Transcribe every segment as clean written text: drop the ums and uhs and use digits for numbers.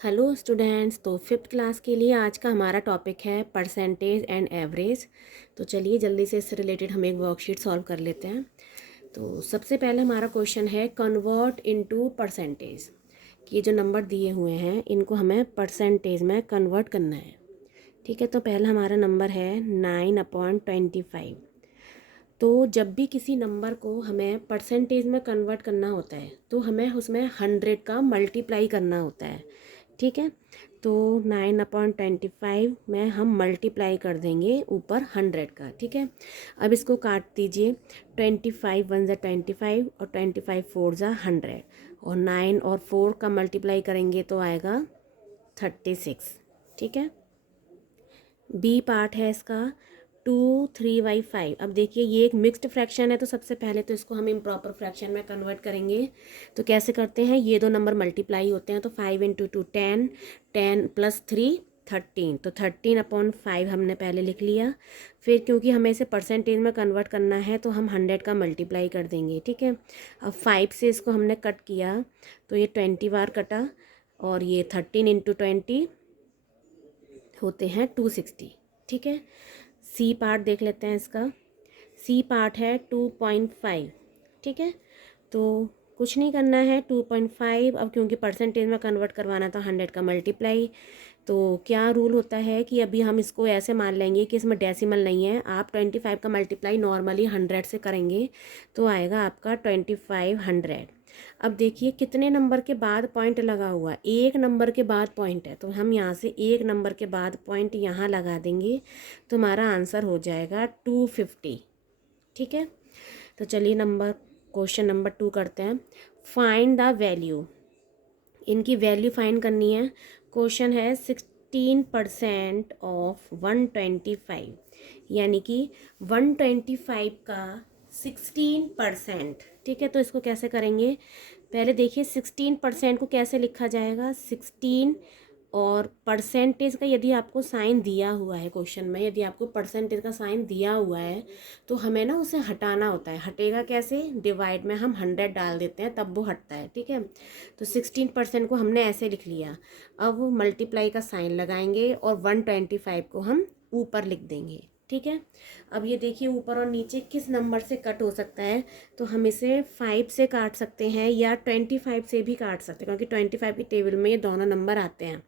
Hello students. तो fifth class के लिए आज का हमारा टॉपिक है परसेंटेज एंड एवरेज। तो चलिए जल्दी से इससे रिलेटेड हम एक वर्कशीट सॉल्व कर लेते हैं। तो सबसे पहले हमारा क्वेश्चन है कन्वर्ट इनटू परसेंटेज। कि ये जो नंबर दिए हुए हैं इनको हमें परसेंटेज में कन्वर्ट करना है। ठीक है, तो पहला हमारा नंबर है 9/25। तो जब भी किसी नंबर को हमें परसेंटेज में कन्वर्ट करना होता है तो हमें उसमें 100 का मल्टीप्लाई करना होता है। ठीक है, तो 9/25 में हम मल्टीप्लाई कर देंगे ऊपर 100 का। ठीक है, अब इसको काट दीजिए। 25 1 ज़ा 25 और 25 4 ज़ा 100 और 9 और 4 का मल्टीप्लाई करेंगे तो आएगा 36। ठीक है, बी पार्ट है इसका 2 3/5। अब देखिए ये एक मिक्स्ड फ्रैक्शन है, तो सबसे पहले तो इसको हम इम्प्रॉपर फ्रैक्शन में कन्वर्ट करेंगे। तो कैसे करते हैं, ये दो नंबर मल्टीप्लाई होते हैं तो 5 × 2 10, 10 + 3 13। तो 13/5 हमने पहले लिख लिया। फिर क्योंकि हमें इसे परसेंटेज में कन्वर्ट करना है तो हम 100 का मल्टीप्लाई कर देंगे। ठीक है, अब 5 से इसको हमने कट किया तो ये 20 बार कटा और ये 13 × 20 होते हैं 260। ठीक है, सी पार्ट देख लेते हैं इसका। सी पार्ट है 2.5। ठीक है, तो कुछ नहीं करना है 2.5। अब क्योंकि परसेंटेज में कन्वर्ट करवाना था 100 का मल्टीप्लाई, तो क्या रूल होता है कि अभी हम इसको ऐसे मान लेंगे कि इसमें डेसिमल नहीं है। आप 25 का मल्टीप्लाई नॉर्मली 100 से करेंगे तो आएगा आपका 2500। अब देखिए कितने नंबर के बाद पॉइंट लगा हुआ है, एक नंबर के बाद पॉइंट है, तो हम यहाँ से एक नंबर के बाद पॉइंट यहाँ लगा देंगे तो हमारा आंसर हो जाएगा 250। ठीक है, तो चलिए क्वेश्चन नंबर 2 करते हैं। Find the value. इनकी वैल्यू फाइंड करनी है। क्वेश्चन है 16% ऑफ 125, यानी कि 125 का 16%। ठीक है, तो इसको कैसे करेंगे, पहले देखिए 16% को कैसे लिखा जाएगा। 16 और परसेंटेज का यदि आपको साइन दिया हुआ है क्वेश्चन में, यदि आपको परसेंटेज का साइन दिया हुआ है तो हमें ना उसे हटाना होता है। हटेगा कैसे, डिवाइड में हम 100 डाल देते हैं तब वो हटता है। ठीक है, तो 16% को हमने ऐसे लिख लिया। अब मल्टीप्लाई का साइन लगाएंगे और 125 को हम ऊपर लिख देंगे। ठीक है, अब ये देखिए ऊपर और नीचे किस नंबर से कट हो सकता है, तो हम इसे 5 से काट सकते हैं या 25 से भी काट सकते हैं, क्योंकि 25 की टेबल में ये दोनों नंबर आते हैं।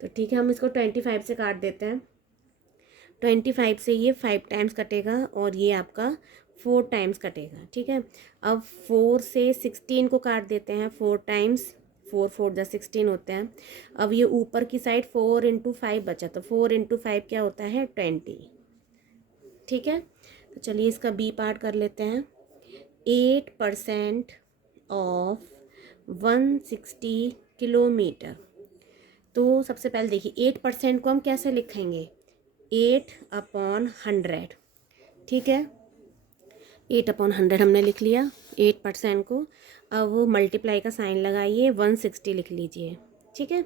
तो ठीक है, हम इसको 25 से काट देते हैं। 25 से ये 5 टाइम्स कटेगा और ये आपका 4 टाइम्स कटेगा। ठीक है, अब 4 से 16 को काट देते हैं 4 टाइम्स। 4 4 × 16 होते हैं। अब ये ऊपर की साइड 4 × 5 बचा, तो 4 × 5 क्या होता है 20। ठीक है, तो चलिए इसका बी पार्ट कर लेते हैं। 8% ऑफ 160 किलोमीटर। तो सबसे पहले देखिए 8% को हम कैसे लिखेंगे, 8/100। ठीक है, 8/100 हमने लिख लिया 8% को। अब मल्टीप्लाई का साइन लगाइए, 160 लिख लीजिए। ठीक है,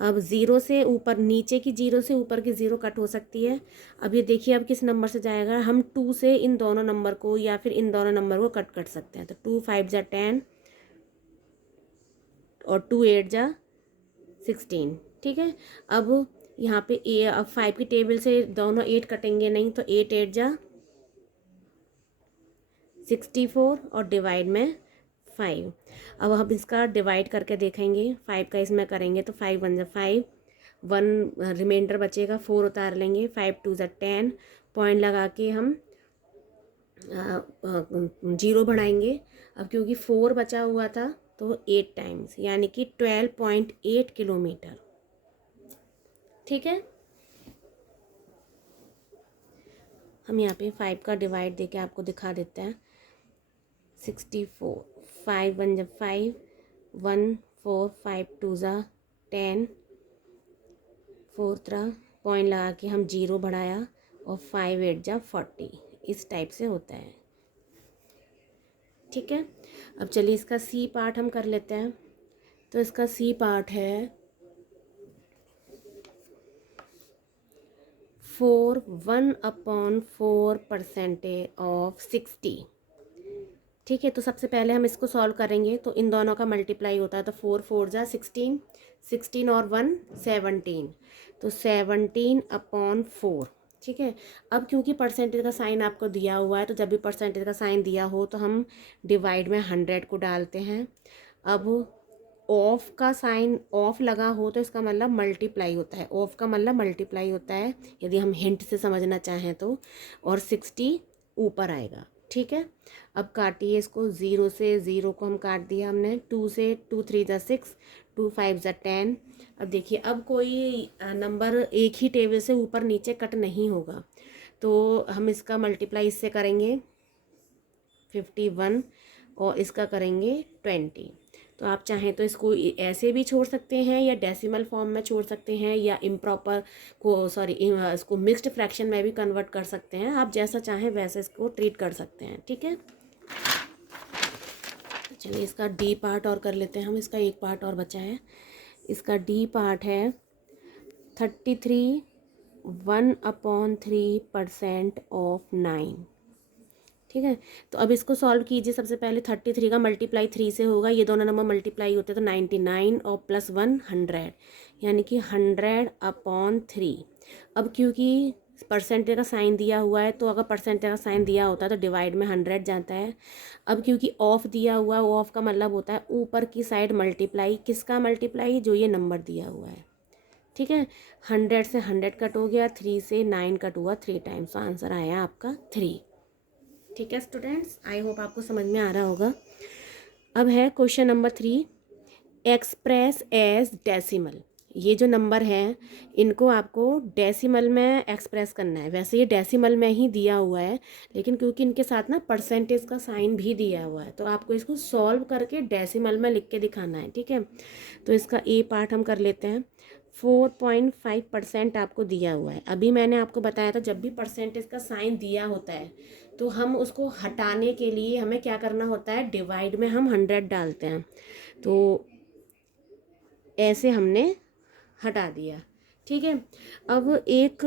अब ज़ीरो से ऊपर, नीचे की ज़ीरो से ऊपर की ज़ीरो कट हो सकती है। अब ये देखिए अब किस नंबर से जाएगा, हम 2 से इन दोनों नंबर को या फिर इन दोनों नंबर को कट कर सकते हैं। तो 2 5 ज़ा 10 और 2 8 ज़ा 16। ठीक है, अब यहाँ पे अब 5 की टेबल से दोनों 8 कटेंगे नहीं, तो 8 8 ज़ा 64 और डिवाइड में 5। अब हम इसका डिवाइड करके देखेंगे, 5 का इसमें करेंगे तो 5 1 ज़ा 5, 1 रिमाइंडर बचेगा, 4 उतार लेंगे, 5 2 ज़ा 10, पॉइंट लगा के हम 0 बढ़ाएंगे। अब क्योंकि 4 बचा हुआ था तो 8 टाइम्स, यानी कि 12.8 किलोमीटर। ठीक है, हम यहाँ पे 5 का डिवाइड देके आपको दिखा देते हैं। 64, 5 1 ज़ा 5, 1 4 5 2 ज़ा 10, 4 तरह पॉइंट लगा के हम 0 बढ़ाया और 5 8 ज़ा 40। इस टाइप से होता है। ठीक है, अब चलिए इसका सी पार्ट हम कर लेते हैं। तो इसका सी पार्ट है 4 1/4% ऑफ 60। ठीक है, तो सबसे पहले हम इसको सॉल्व करेंगे। तो इन दोनों का मल्टीप्लाई होता है, तो 4 4 जा 16, 16 और 1 17, तो 17/4। ठीक है, अब क्योंकि परसेंटेज का साइन आपको दिया हुआ है, तो जब भी परसेंटेज का साइन दिया हो तो हम डिवाइड में 100 को डालते हैं। अब ऑफ का साइन ऑफ लगा हो तो इसका मतलब मल्टीप्लाई होता है, ऑफ का मतलब मल्टीप्लाई होता है यदि हम हिंट से समझना चाहें तो, और 60 ऊपर आएगा। ठीक है, अब काटिए इसको, 0 से 0 को हम काट दिया हमने, 2 से 2 3 जा 6, 2 5 जा 10। अब देखिए, अब कोई नंबर एक ही टेबल से ऊपर नीचे कट नहीं होगा, तो हम इसका मल्टीप्लाई इससे करेंगे 51 और इसका करेंगे 20। तो आप चाहें तो इसको ऐसे भी छोड़ सकते हैं या डेसिमल फॉर्म में छोड़ सकते हैं या इम्प्रॉपर को इसको मिक्स्ड फ्रैक्शन में भी कन्वर्ट कर सकते हैं। आप जैसा चाहें वैसे इसको ट्रीट कर सकते हैं। ठीक है, तो चलिए इसका डी पार्ट और कर लेते हैं हम। इसका एक पार्ट और बचा है। इसका डी पार्ट है 33 1/3% ऑफ 9। ठीक है, तो अब इसको सॉल्व कीजिए। सबसे पहले 33 का मल्टीप्लाई 3 से होगा, ये दोनों नंबर मल्टीप्लाई होते हैं तो 99 और प्लस 1 100, यानी कि 100/3। अब क्योंकि परसेंटेज का साइन दिया हुआ है, तो अगर परसेंटेज का साइन दिया होता है तो डिवाइड में 100 जाता है। अब क्योंकि ऑफ दिया हुआ है, ऑफ का मतलब होता है ऊपर की साइड मल्टीप्लाई, किसका मल्टीप्लाई, जो ये नंबर दिया हुआ है। ठीक है, 100 से 100 कट हो गया, 3 से 9 कट हुआ 3 टाइम्स, तो आंसर आया आपका 3। ठीक है स्टूडेंट्स, आई होप आपको समझ में आ रहा होगा। अब है question number 3, express as decimal. ये जो नंबर हैं इनको आपको डेसिमल में एक्सप्रेस करना है। वैसे ये डेसिमल में ही दिया हुआ है, लेकिन क्योंकि इनके साथ ना परसेंटेज का साइन भी दिया हुआ है, तो आपको इसको सॉल्व करके डेसिमल में लिख के दिखाना है। ठीक है, तो इसका ए पार्ट हम कर लेते हैं। 4.5% आपको दिया हुआ है। अभी मैंने आपको बताया था जब भी परसेंटेज का साइन दिया होता है तो हम उसको हटाने के लिए हमें क्या करना होता है, डिवाइड में हम 100 डालते हैं। तो ऐसे हमने हटा दिया। ठीक है, अब एक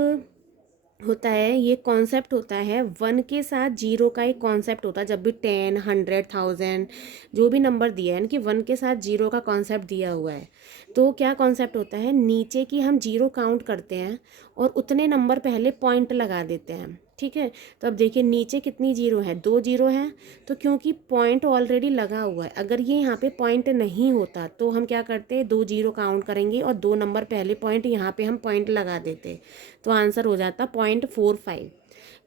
होता है, ये कॉन्सेप्ट होता है 1 के साथ 0 का एक कॉन्सेप्ट होता है। जब भी 10 100 1000 जो भी नंबर दिया है, यानी कि 1 के साथ 0 का कॉन्सेप्ट दिया हुआ है, तो क्या कॉन्सेप्ट होता है, नीचे की हम 0 काउंट करते हैं और उतने नंबर पहले पॉइंट लगा देते हैं। ठीक है, तो अब देखिए नीचे कितनी 0 है, 2 0 है, तो क्योंकि पॉइंट ऑलरेडी लगा हुआ है, अगर ये यहाँ पे पॉइंट नहीं होता तो हम क्या करते हैं, 2 0 काउंट करेंगे और 2 नंबर पहले पॉइंट यहाँ पे हम पॉइंट लगा देते, तो आंसर हो जाता 0.45।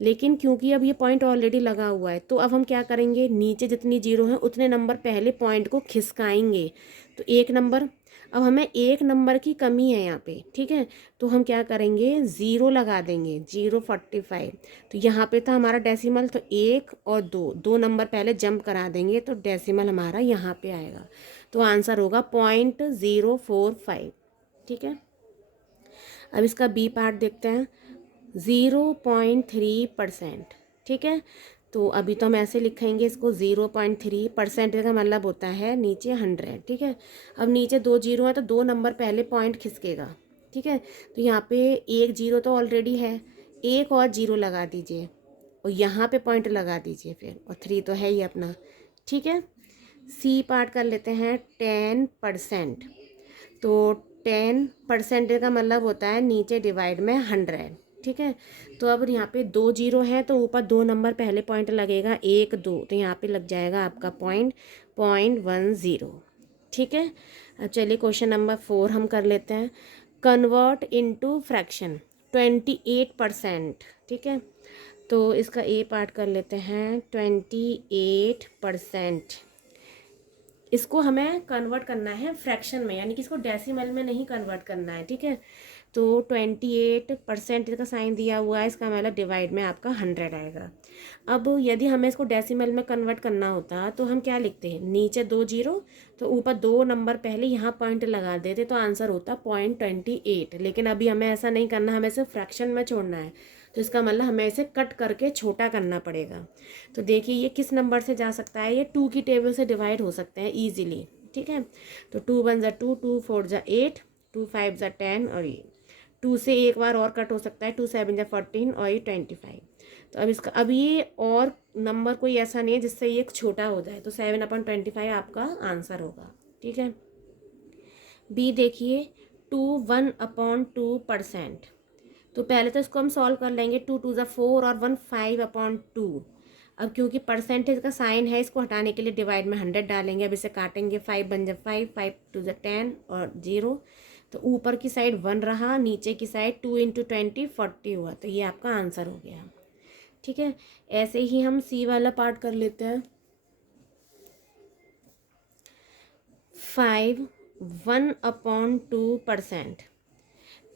लेकिन क्योंकि अब ये पॉइंट ऑलरेडी लगा हुआ है, तो अब हम क्या करेंगे, नीचे जितनी 0 है उतने नंबर पहले पॉइंट को खिसकाएंगे। तो एक नंबर, अब हमें एक नंबर की कमी है यहाँ पे। ठीक है, तो हम क्या करेंगे, 0 लगा देंगे, 0.45। तो यहाँ पे था हमारा डेसिमल, तो 1 और 2 दो नंबर पहले जंप करा देंगे, तो डेसिमल हमारा यहाँ पे आएगा। तो आंसर होगा 0.045। ठीक है, अब इसका बी पार्ट देखते हैं, 0.3%। ठीक है, तो अभी तो हम ऐसे लिखेंगे इसको, 0.3% का मतलब होता है नीचे 100। ठीक है, अब नीचे 2 0 है तो 2 नंबर पहले पॉइंट खिसकेगा। ठीक है, तो यहाँ पे 1 0 तो ऑलरेडी है, एक और 0 लगा दीजिए और यहाँ पे पॉइंट लगा दीजिए फिर, और 3 तो है ही अपना। ठीक है, सी पार्ट कर लेते हैं, 10%। तो 10% का मतलब होता है नीचे डिवाइड में 100। ठीक है, तो अब यहाँ पे 2 0 है तो ऊपर 2 नंबर पहले पॉइंट लगेगा, 1 2, तो यहाँ पे लग जाएगा आपका .10। ठीक है, अब चलिए क्वेश्चन नंबर 4 हम कर लेते हैं, कन्वर्ट इनटू फ्रैक्शन 28%। ठीक है, तो इसका ए पार्ट कर लेते हैं, 28%। इसको हमें कन्वर्ट करना है फ्रैक्शन में, यानी कि इसको डेसिमल में नहीं कन्वर्ट करना है। ठीक है, तो 28% का साइन दिया हुआ है, इसका मतलब डिवाइड में आपका 100 आएगा। अब यदि हमें इसको डेसिमल में कन्वर्ट करना होता तो हम क्या लिखते हैं, नीचे 2 0 तो ऊपर 2 नंबर पहले यहाँ पॉइंट लगा देते, तो आंसर होता 0.28। लेकिन अभी हमें ऐसा नहीं करना, हमें सिर्फ फ्रैक्शन में छोड़ना है, तो इसका मतलब हमें इसे कट करके छोटा करना पड़ेगा। तो देखिए ये किस नंबर से जा सकता है, ये 2 की टेबल से डिवाइड हो सकते हैं ईजिली। ठीक है, तो 2 1 = 2, 2 4 = 8, 2 5 = 10, और ये 2 से एक बार और कट हो सकता है, 2 7 = 14 और ये 25। तो अब ये और नंबर कोई ऐसा नहीं है जिससे ये छोटा हो जाए, तो 7/25 आपका आंसर होगा। ठीक है। बी देखिए, 1/2%। तो पहले तो इसको हम सॉल्व कर लेंगे। 2 2 ज़ा 4 और 1 5/2। अब क्योंकि परसेंटेज का साइन है, इसको हटाने के लिए डिवाइड में 100 डालेंगे। अब इसे काटेंगे, 5 बन जा 5, 5 2 ज़ा 10 और 0। तो ऊपर की साइड 1 रहा, नीचे की साइड 2 × 20 40 हुआ। तो ये आपका आंसर हो गया। ठीक है। ऐसे ही हम सी वाला पार्ट कर लेते हैं। 5 1/2%।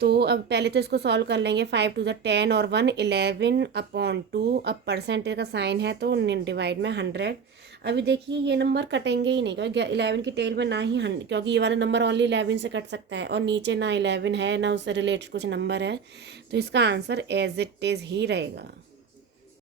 तो अब पहले तो इसको सॉल्व कर लेंगे। 5 2 ज़ा 10 और 1 11/2। अब परसेंटेज का साइन है तो डिवाइड में 100। अभी देखिए ये नंबर कटेंगे ही नहीं, क्योंकि 11 की टेल में ना ही क्योंकि ये वाला नंबर ओनली 11 से कट सकता है, और नीचे ना 11 है ना उससे रिलेटेड कुछ नंबर है, तो इसका आंसर एज इट इज़ ही रहेगा।